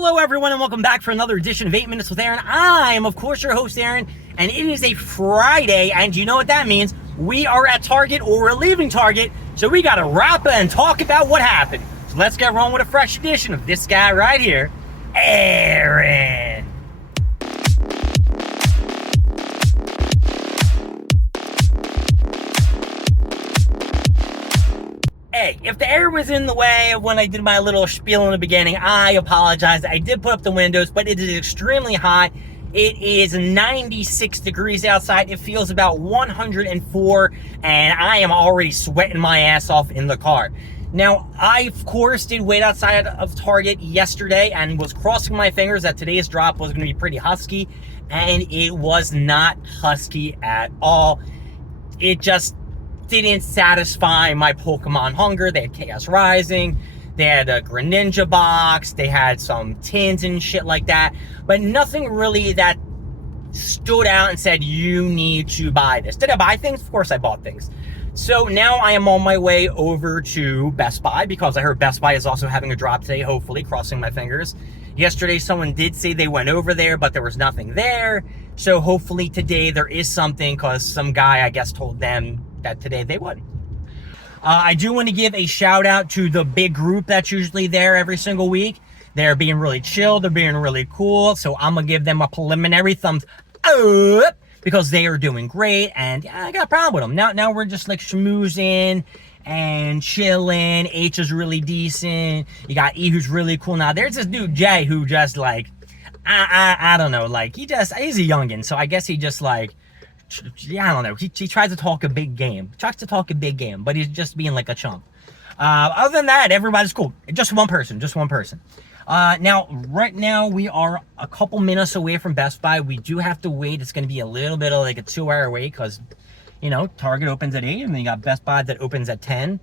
Hello everyone and welcome back for another edition of 8 Minutes with Aaron. I am of course your host Aaron, and it is a Friday, and you know what that means. We are at Target, or we're leaving Target, so we gotta wrap and talk about what happened. So let's get rolling with a fresh edition of this guy right here, Aaron. Hey, if the air was in the way of when I did my little spiel in the beginning, I apologize. I did put up the windows, but it is extremely hot. It is 96 degrees outside. It feels about 104, and I am already sweating my ass off in the car. Now, I, of course, did wait outside of Target yesterday and was crossing my fingers that today's drop was going to be pretty husky, and it was not husky at all. It just didn't satisfy my Pokemon hunger. They had Chaos Rising, they had a Greninja box, they had some tins and shit like that, but nothing really that stood out and said, you need to buy this. Did I buy things? Of course I bought things. So now I am on my way over to Best Buy, because I heard Best Buy is also having a drop today, hopefully, crossing my fingers. Yesterday someone did say they went over there, but there was nothing there. So hopefully today there is something, because some guy, I guess, told them that today they would. I do want to give a shout out to the big group that's usually there every single week. They're being really chill. They're being really cool. So I'm going to give them a preliminary thumbs up, because they are doing great. And I got a problem with them. Now we're just like schmoozing and chilling. H is really decent. You got E, who's really cool. Now there's this dude J who just like, I don't know, like he's a youngin'. So I guess he just like, yeah, I don't know. He tries to talk a big game. But he's just being like a chump. Other than that, everybody's cool. Just one person. Now, right now, we are a couple minutes away from Best Buy. We do have to wait. It's going to be a little bit of like a 2-hour wait, because, you know, Target opens at 8, and then you got Best Buy that opens at 10.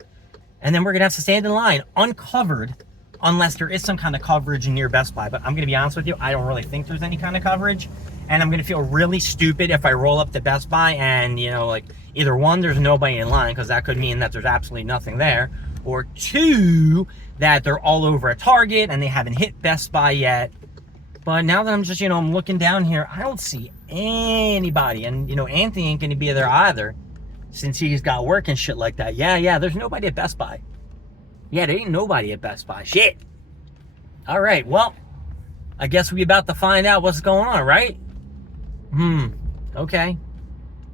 And then we're going to have to stand in line uncovered, unless there is some kind of coverage near Best Buy. But I'm going to be honest with you, I don't really think there's any kind of coverage. And I'm going to feel really stupid if I roll up to Best Buy and, you know, like, either one, there's nobody in line, because that could mean that there's absolutely nothing there. Or two, that they're all over at Target and they haven't hit Best Buy yet. But now that I'm just, you know, I'm looking down here, I don't see anybody. And, you know, Anthony ain't going to be there either, since he's got work and shit like that. Yeah, there's nobody at Best Buy. Yeah, there ain't nobody at Best Buy. Shit. All right, well, I guess we about to find out what's going on, right? Okay.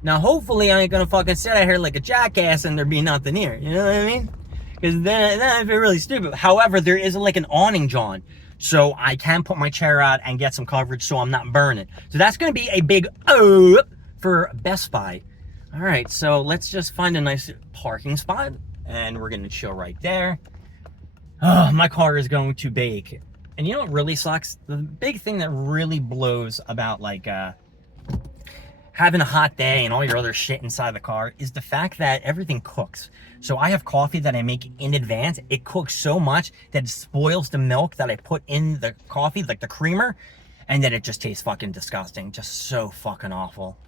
Now, hopefully, I ain't gonna fucking sit out here like a jackass and there be nothing here. You know what I mean? Because then I'd be really stupid. However, there is like an awning, John, so I can put my chair out and get some coverage, so I'm not burning. So that's gonna be a big for Best Buy. All right, so let's just find a nice parking spot, and we're gonna chill right there. Oh, my car is going to bake. And you know what really sucks? The big thing that really blows about like having a hot day and all your other shit inside the car is the fact that everything cooks. So I have coffee that I make in advance. It cooks so much that it spoils the milk that I put in the coffee, like the creamer, and then it just tastes fucking disgusting. Just so fucking awful.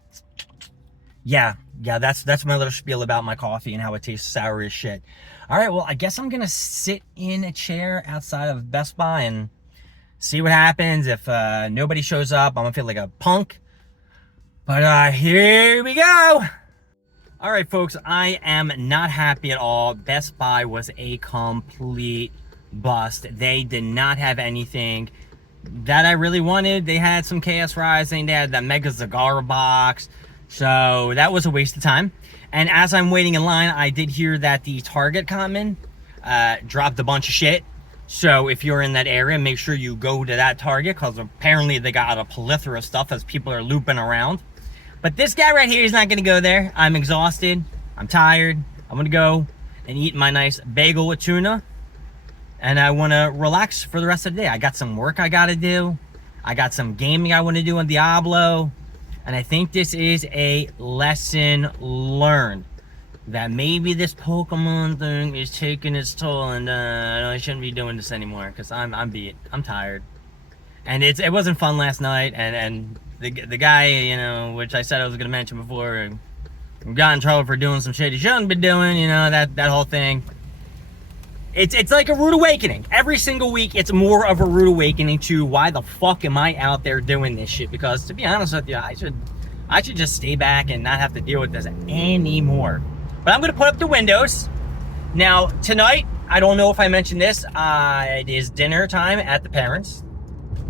Yeah, that's my little spiel about my coffee and how it tastes sour as shit. All right, well, I guess I'm gonna sit in a chair outside of Best Buy and see what happens. If nobody shows up, I'm gonna feel like a punk. But here we go. All right, folks, I am not happy at all. Best Buy was a complete bust. They did not have anything that I really wanted. They had some Chaos Rising. They had the Mega Zagara box. So that was a waste of time. And as I'm waiting in line, I did hear that the Target Common dropped a bunch of shit. So if you're in that area, make sure you go to that Target, because apparently they got a plethora of stuff as people are looping around. But this guy right here is not going to go there. I'm exhausted. I'm tired. I'm going to go and eat my nice bagel with tuna. And I want to relax for the rest of the day. I got some work I got to do. I got some gaming I want to do on Diablo. And I think this is a lesson learned, that maybe this Pokemon thing is taking its toll, and I shouldn't be doing this anymore, because I'm beat. I'm tired. And it wasn't fun last night, and the guy, you know, which I said I was going to mention before, got in trouble for doing some shit he shouldn't be doing, you know, that whole thing. It's like a rude awakening. Every single week, it's more of a rude awakening to why the fuck am I out there doing this shit? Because to be honest with you, I should just stay back and not have to deal with this anymore. But I'm gonna put up the windows. Now, tonight, I don't know if I mentioned this, it is dinner time at the parents'.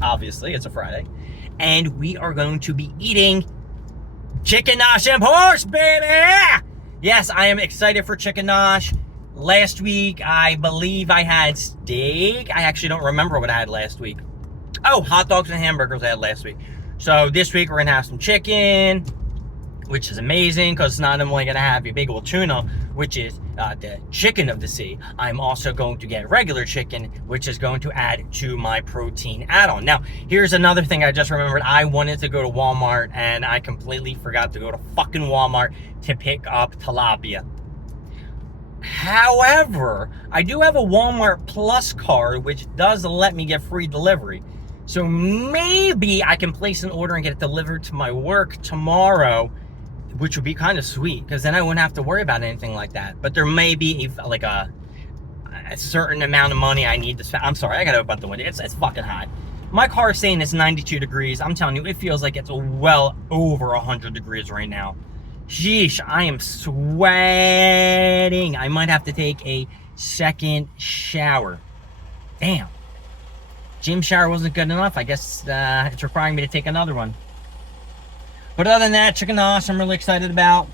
Obviously, it's a Friday. And we are going to be eating chicken nosh and pork, baby! Yes, I am excited for chicken nosh. Last week, I believe I had steak. I actually don't remember what I had last week. Oh, hot dogs and hamburgers I had last week. So this week, we're going to have some chicken, which is amazing because not only going to have a big old tuna, which is the chicken of the sea, I'm also going to get regular chicken, which is going to add to my protein add-on. Now, here's another thing I just remembered. I wanted to go to Walmart, and I completely forgot to go to fucking Walmart to pick up tilapia. However, I do have a Walmart Plus card, which does let me get free delivery. So maybe I can place an order and get it delivered to my work tomorrow, which would be kind of sweet, because then I wouldn't have to worry about anything like that. But there may be a certain amount of money I need to spend. I'm sorry, I gotta open up the window. It's fucking hot. My car is saying it's 92 degrees. I'm telling you, it feels like it's well over 100 degrees right now. Sheesh, I am sweating. I might have to take a second shower. Damn. Gym shower wasn't good enough. I guess it's requiring me to take another one. But other than that, chicken nosh I'm really excited about.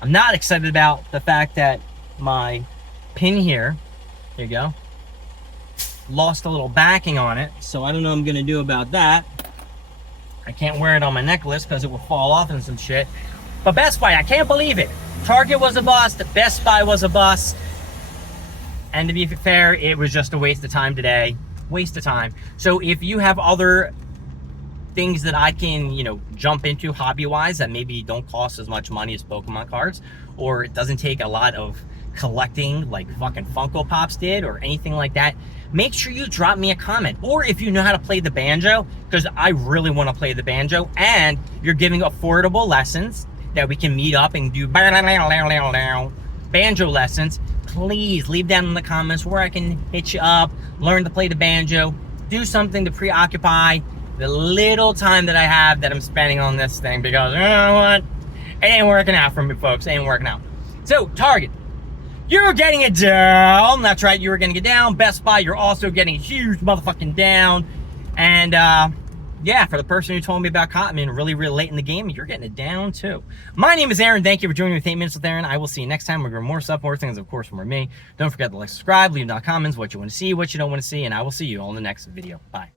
I'm not excited about the fact that my pin here you go, lost a little backing on it. So I don't know what I'm going to do about that. I can't wear it on my necklace because it will fall off and some shit. But Best Buy, I can't believe it. Target was a bust. Best Buy was a bust. And to be fair, it was just a waste of time today. Waste of time. So if you have other things that I can, jump into hobby-wise that maybe don't cost as much money as Pokemon cards, or it doesn't take a lot of collecting like fucking Funko Pops did or anything like that, make sure you drop me a comment. Or if you know how to play the banjo, because I really want to play the banjo, and you're giving affordable lessons that we can meet up and do banjo lessons, please leave down in the comments where I can hit you up, learn to play the banjo, do something to preoccupy the little time that I have that I'm spending on this thing, because you know what? It ain't working out for me, folks. It ain't working out. So, Target, you're getting it down. That's right, you're getting it down. Best Buy, you're also getting a huge motherfucking down. And, yeah, for the person who told me about Cottonman really, really late in the game, you're getting it down, too. My name is Aaron. Thank you for joining me with 8 Minutes with Aaron. I will see you next time. We're going to more stuff, more things, of course, from me. Don't forget to like, subscribe, leave down comments what you want to see, what you don't want to see, and I will see you all in the next video. Bye.